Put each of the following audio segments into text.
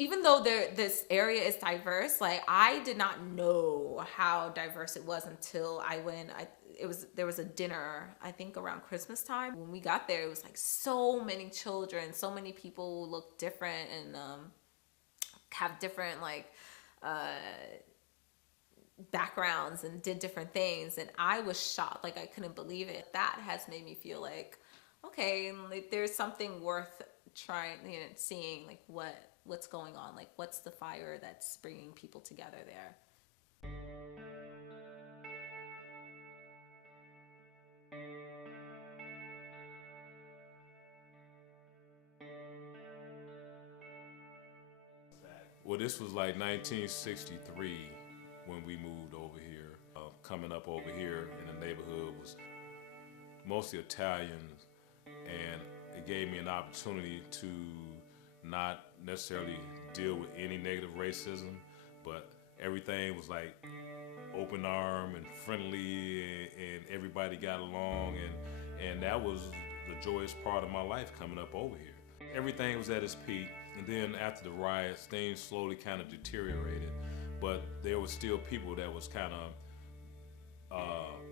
even though this area is diverse, like I did not know how diverse it was until I went. There was a dinner, I think around Christmas time. When we got there, it was like so many children, so many people who look different and have different like backgrounds and did different things, and I was shocked. Like I couldn't believe it. That has made me feel like, okay, like there's something worth trying, seeing like what's going on, like what's the fire that's bringing people together there. Well, this was like 1963 when we moved over here. Coming up over here in the neighborhood was mostly Italians, and it gave me an opportunity to not necessarily deal with any negative racism, but everything was like open arm and friendly, and everybody got along, and that was the joyous part of my life coming up over here. Everything was at its peak, and then after the riots, things slowly kind of deteriorated, but there was still people that was kind of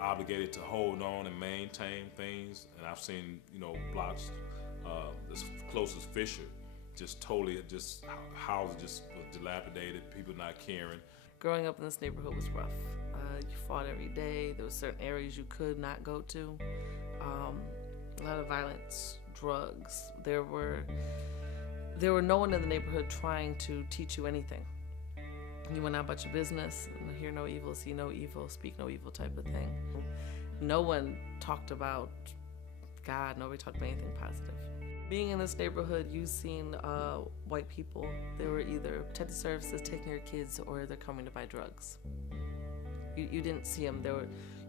obligated to hold on and maintain things. And I've seen, blocks as close as Fisher, just totally, just houses just was dilapidated, people not caring. Growing up in this neighborhood was rough. You fought every day. There were certain areas you could not go to. A lot of violence, drugs. There were no one in the neighborhood trying to teach you anything. You went out about your business, and hear no evil, see no evil, speak no evil type of thing. No one talked about God. Nobody talked about anything positive. Being in this neighborhood, you've seen white people. They were either protective services taking your kids, or they're coming to buy drugs. You didn't see them.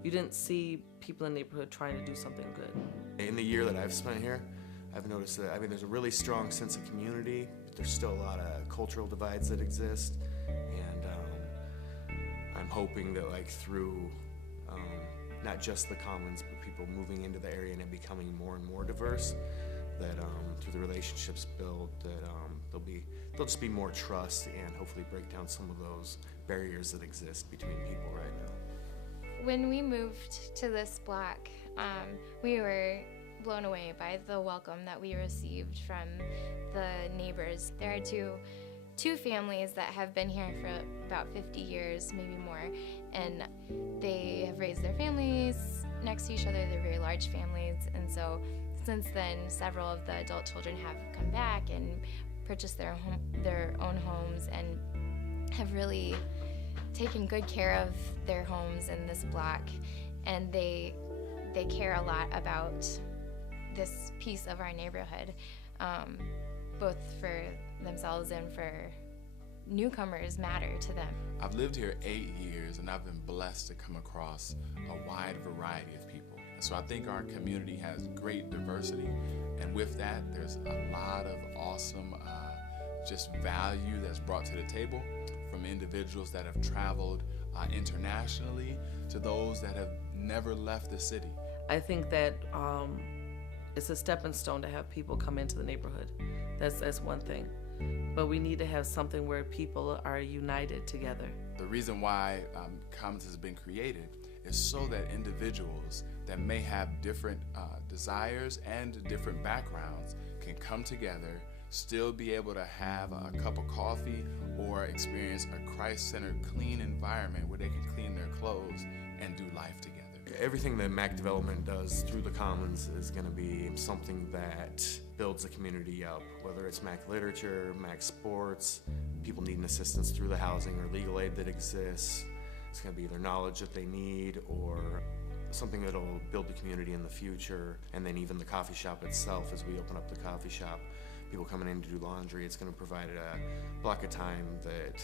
You didn't see people in the neighborhood trying to do something good. In the year that I've spent here, I've noticed that, there's a really strong sense of community, but there's still a lot of cultural divides that exist. And I'm hoping that, like, through not just the Commons, but people moving into the area and it becoming more and more diverse, that through the relationships built, that there'll just be more trust and hopefully break down some of those barriers that exist between people right now. When we moved to this block, we were blown away by the welcome that we received from the neighbors. There are two families that have been here for about 50 years, maybe more, and they have raised their families next to each other. They're very large families, and so since then, several of the adult children have come back and purchased their own homes and have really taken good care of their homes in this block, and they care a lot about this piece of our neighborhood, both for themselves and for newcomers matter to them. I've lived here 8 years, and I've been blessed to come across a wide variety of people. So I think our community has great diversity, and with that, there's a lot of awesome just value that's brought to the table, from individuals that have traveled internationally to those that have never left the city. I think that it's a stepping stone to have people come into the neighborhood. That's one thing. But we need to have something where people are united together. The reason why Commons has been created is so that individuals that may have different desires and different backgrounds can come together, still be able to have a cup of coffee or experience a Christ-centered, clean environment where they can clean their clothes and do life together. Everything that MACC Development does through the Commons is going to be something that builds the community up, whether it's MACC Literature, MACC Sports, people needing assistance through the housing or legal aid that exists. It's going to be either knowledge that they need or something that'll build the community in the future. And then even the coffee shop itself, as we open up the coffee shop, people coming in to do laundry, it's going to provide a block of time that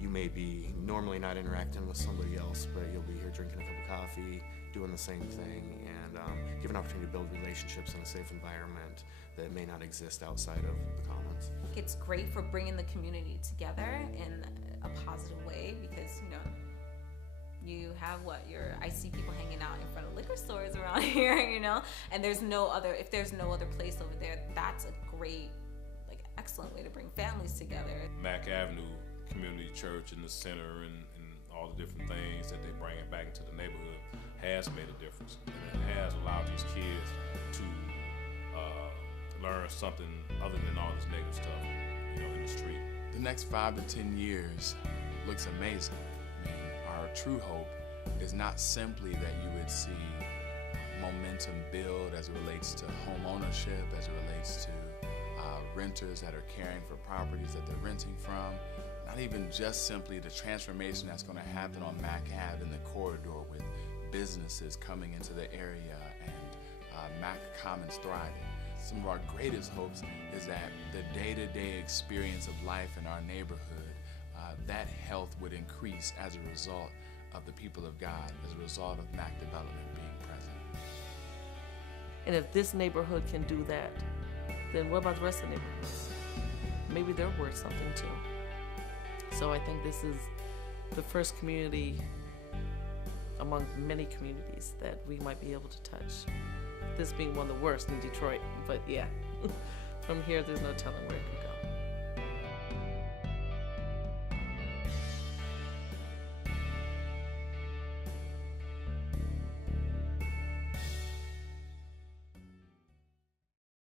you may be normally not interacting with somebody else, but you'll be here drinking a cup of coffee, doing the same thing, and give an opportunity to build relationships in a safe environment that may not exist outside of the Commons. It's great for bringing the community together in a positive way, because you have I see people hanging out in front of liquor stores around here, and if there's no other place over there, that's a great excellent way to bring families together. MACC Avenue Community Church in the center and all the different things that they bring it back into the neighborhood has made a difference. And it has allowed these kids to learn something other than all this negative stuff, in the street. The next 5 to 10 years looks amazing. I mean, our true hope is not simply that you would see momentum build as it relates to home ownership, as it relates to renters that are caring for properties that they're renting from, not even just simply the transformation that's going to happen on MACC Ave in the corridor with businesses coming into the area and MACC Commons thriving. Some of our greatest hopes is that the day-to-day experience of life in our neighborhood, that health would increase as a result of the people of God, as a result of MACC development being present. And if this neighborhood can do that, then what about the rest of the neighborhoods? Maybe they're worth something too. So I think this is the first community among many communities that we might be able to touch. This being one of the worst in Detroit, but yeah, from here there's no telling where it could go.